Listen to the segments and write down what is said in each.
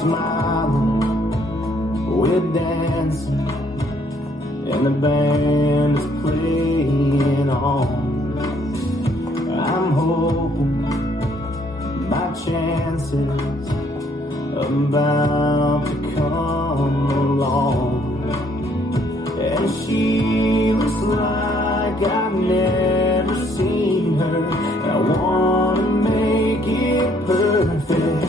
smiling, we're dancing, and the band is playing on. I'm hoping my chances about to come along. And she looks like I've never seen her. I wanna make it perfect.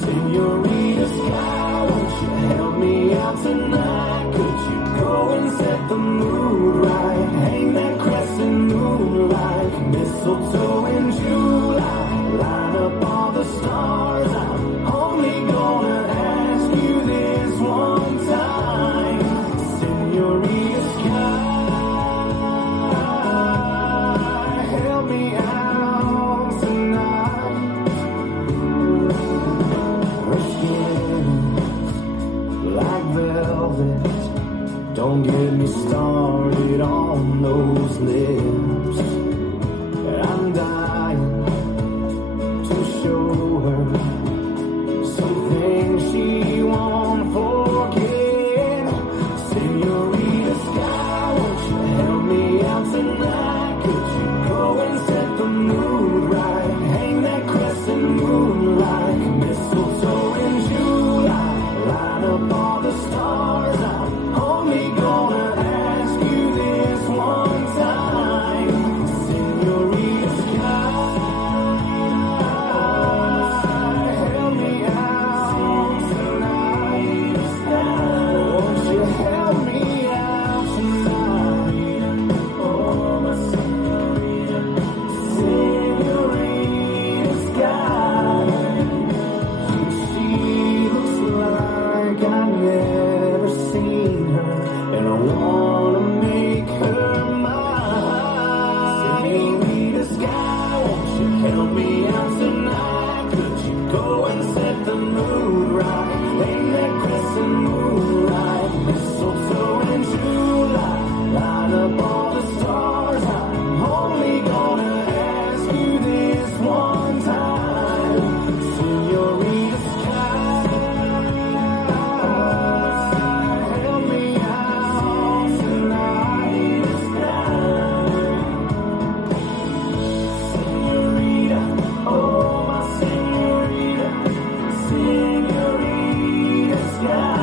Señorita Sky, won't you help me out tonight? Could you go and set the mood right? Hang that crescent moon like mistletoe in July. Line up all the stars. I'm only gonna ask you this one time. Señorita Sky, help me out tonight. Her skin is like velvet. Don't get me started on those lips. I'm dying to show her something she won't forget. Señorita Sky, won't you help me out tonight? Could you go and set the mood right? Hang that crescent moon like mistletoe in July. Line up all the stars. I'm only gonna ask you this one time. Señorita Sky, help me out tonight. Won't you help me out tonight? Oh, my señorita, Señorita Sky. She looks like I've never seen her, and I wanna make her mine. Señorita Sky, won't you help me out tonight? Could you go and set the mood right? Hang that crescent moonlight, mistletoe in July. Line up all the stars. I'm only gonna ask you this one time. Señorita Sky, help me out tonight. Señorita, oh my señorita, Señorita Sky.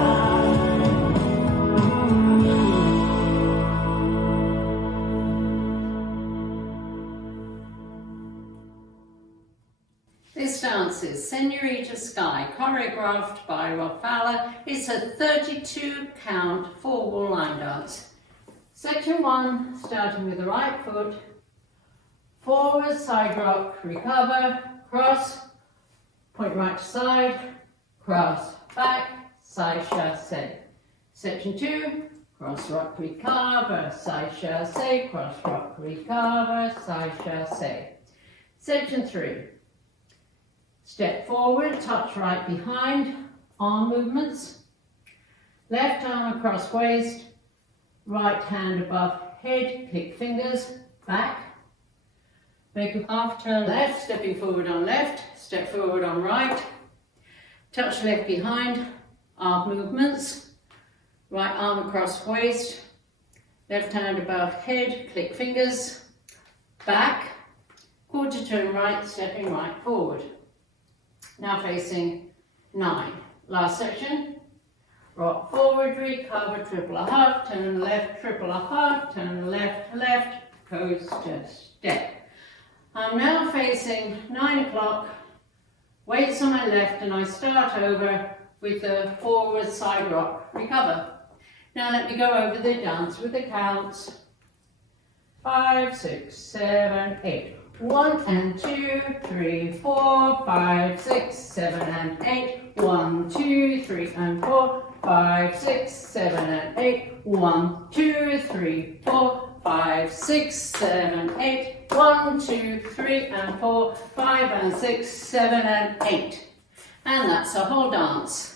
This dance is Señorita Sky, choreographed by Rob Fowler. It's a 32 count 4-wall line dance. Section 1, starting with the right foot, forward, side rock, recover, cross, point right to side, cross, back, side chassé. Section 2, cross rock, recover, side chassé, cross rock, recover, side chassé. Section 3, step forward, touch right behind, arm movements, left arm across waist, right hand above head, kick fingers, back, make a half turn left, stepping forward on left, step forward on right, touch left behind, arm movements, right arm across waist, left hand above head, click fingers, back, quarter turn right, stepping right forward. Now facing 9. Last section. Rock forward, recover, triple a half, turn left, triple a half, turn left, left, coaster step. I'm now facing 9 o'clock, weights on my left, and I start over with the forward side rock, recover. Now let me go over the dance with the counts. 5, 6, 7, 8. 1 and 2, 3, 4, 5, 6, 7 and 8. 1, 2, 3 and 4, 5, 6, 7 and 8. 1, 2, 3, 4, 5, 6, 7, 8. 1, 2, 3 and 4, 5 and 6, 7 and 8. And that's a whole dance.